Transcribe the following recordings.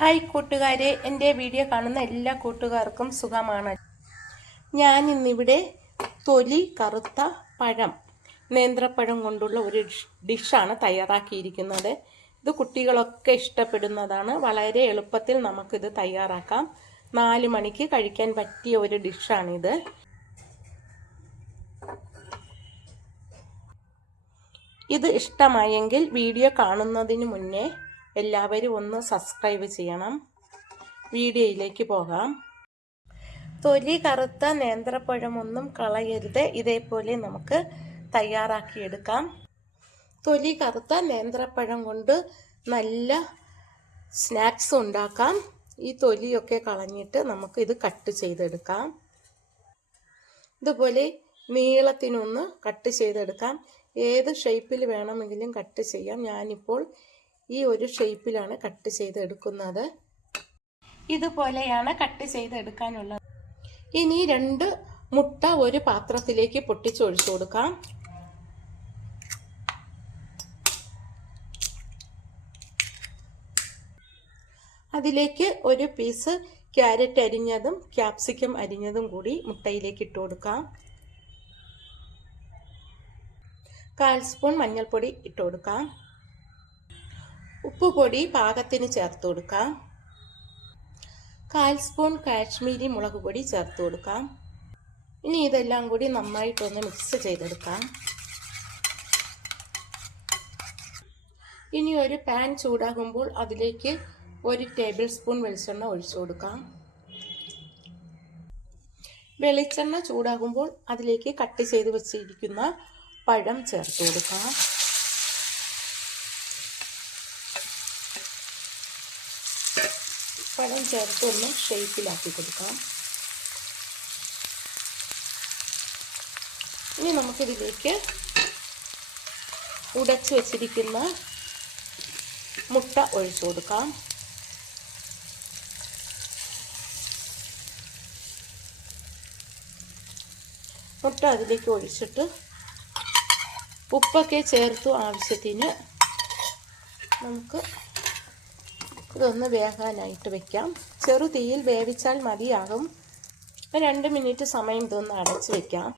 Hi കൂട്ടുകാരെ, എൻ്റെ video കാണുന്ന എല്ലാ കൂട്ടുകാർക്കും സുഖമാണ്. ഞാൻ ഇന്നിവിടെ തൊലി കറുത്ത പഴം, നേന്ത്രപ്പഴം കൊണ്ടുള്ള ഒരു ഡിഷാണ് തയ്യാറാക്കിയിരിക്കുന്നത്. ഇത് കുട്ടികളൊക്കെ ഇഷ്ടപ്പെടുന്നതാണ്. വളരെ എളുപ്പത്തിൽ നമുക്കിത് തയ്യാറാക്കാം. 4 മണിക്ക് കഴിക്കാൻ പറ്റിയ ഒരു ഡിഷാണിത്. ഇത് ഇഷ്ടമായെങ്കിൽ വീഡിയോ കാണുന്നതിന് മുന്നേ എല്ലാവരും ഒന്ന് സബ്സ്ക്രൈബ് ചെയ്യണം. വീഡിയോയിലേക്ക് പോകാം. തൊലി കറുത്ത നേന്ത്രപ്പഴമൊന്നും കളയരുത്. ഇതേപോലെ നമുക്ക് തയ്യാറാക്കിയെടുക്കാം. തൊലി കറുത്ത നേന്ത്രപ്പഴം കൊണ്ട് നല്ല സ്നാക്സ് ഉണ്ടാക്കാം. ഈ തൊലിയൊക്കെ കളഞ്ഞിട്ട് നമുക്ക് ഇത് കട്ട് ചെയ്തെടുക്കാം. ഇതുപോലെ നീളത്തിനൊന്ന് കട്ട് ചെയ്തെടുക്കാം. ഏത് ഷേപ്പിൽ വേണമെങ്കിലും കട്ട് ചെയ്യാം. ഞാനിപ്പോൾ ഈ ഒരു ഷേപ്പിലാണ് കട്ട് ചെയ്തെടുക്കുന്നത്. ഇതുപോലെയാണ് കട്ട് ചെയ്തെടുക്കാനുള്ളത്. ഇനി 2 മുട്ട ഒരു പാത്രത്തിലേക്ക് പൊട്ടിച്ചൊഴിച്ചു കൊടുക്കാം. അതിലേക്ക് ഒരു പീസ് ക്യാരറ്റ് അരിഞ്ഞതും ക്യാപ്സിക്കം അരിഞ്ഞതും കൂടി മുട്ടയിലേക്ക് ഇട്ട് കൊടുക്കാം. 1/4 സ്പൂൺ മഞ്ഞൾപ്പൊടി ഇട്ട് കൊടുക്കാം. ഉപ്പുപൊടി പാകത്തിന് ചേർത്ത് കൊടുക്കാം. 1/4 സ്പൂൺ കാശ്മീരി മുളക് പൊടി ചേർത്ത് കൊടുക്കാം. ഇനി ഇതെല്ലാം കൂടി നന്നായിട്ടൊന്ന് മിക്സ് ചെയ്തെടുക്കാം. ഇനി ഒരു പാൻ ചൂടാകുമ്പോൾ അതിലേക്ക് 1 ടേബിൾ സ്പൂൺ വെളിച്ചെണ്ണ ഒഴിച്ചു കൊടുക്കാം. വെളിച്ചെണ്ണ ചൂടാകുമ്പോൾ അതിലേക്ക് കട്ട് ചെയ്ത് വെച്ചിരിക്കുന്ന പഴം ചേർത്ത് കൊടുക്കാം. പഴം ചേർത്ത് ഒന്ന് ഷേപ്പിലാക്കി കൊടുക്കാം. ഇനി നമുക്കിതിലേക്ക് ഉടച്ചു വെച്ചിരിക്കുന്ന മുട്ട ഒഴിച്ചു കൊടുക്കാം. മുട്ട അതിലേക്ക് ഒഴിച്ചിട്ട് ഉപ്പൊക്കെ ചേർത്തു ആവശ്യത്തിന് നമുക്ക് ഇതൊന്ന് വേകാനായിട്ട് വെക്കാം. ചെറു തീയിൽ വേവിച്ചാൽ മതിയാകും. 2 മിനിറ്റ് സമയം ഇതൊന്ന് അടച്ച് വെക്കാം.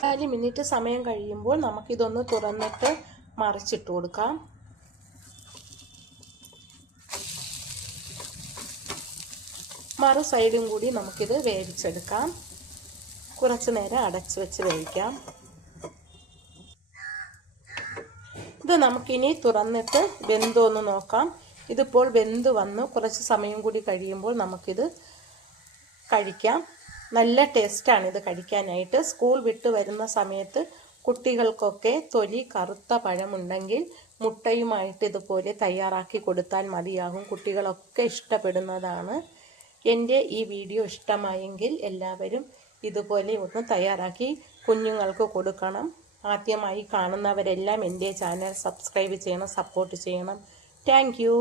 4 മിനിറ്റ് സമയം കഴിയുമ്പോൾ നമുക്കിതൊന്ന് തുറന്നിട്ട് മറിച്ചിട്ട് കൊടുക്കാം. മറു സൈഡും കൂടി നമുക്കിത് വേവിച്ചെടുക്കാം. കുറച്ച് നേരം അടച്ച് വെച്ച് വേവിക്കാം. ഇത് നമുക്കിനി തുറന്നിട്ട് വെന്തോന്ന് നോക്കാം. ഇതിപ്പോൾ വെന്ത് വന്നു. കുറച്ച് സമയം കൂടി കഴിയുമ്പോൾ നമുക്കിത് കഴിക്കാം. നല്ല ടേസ്റ്റാണ് ഇത് കഴിക്കാനായിട്ട്. സ്കൂൾ വിട്ട് വരുന്ന സമയത്ത് കുട്ടികൾക്കൊക്കെ തൊലി കറുത്ത പഴമുണ്ടെങ്കിൽ മുട്ടയുമായിട്ട് ഇതുപോലെ തയ്യാറാക്കി കൊടുത്താൽ മതിയാകും. കുട്ടികളൊക്കെ ഇഷ്ടപ്പെടുന്നതാണ്. എൻ്റെ ഈ വീഡിയോ ഇഷ്ടമായെങ്കിൽ എല്ലാവരും ഇതുപോലെ ഒന്ന് തയ്യാറാക്കി കുഞ്ഞുങ്ങൾക്ക് കൊടുക്കണം. ആദ്യമായി കാണുന്നവരെല്ലാം എൻ്റെ ചാനൽ സബ്സ്ക്രൈബ് ചെയ്യണം, സപ്പോർട്ട് ചെയ്യണം. Thank you.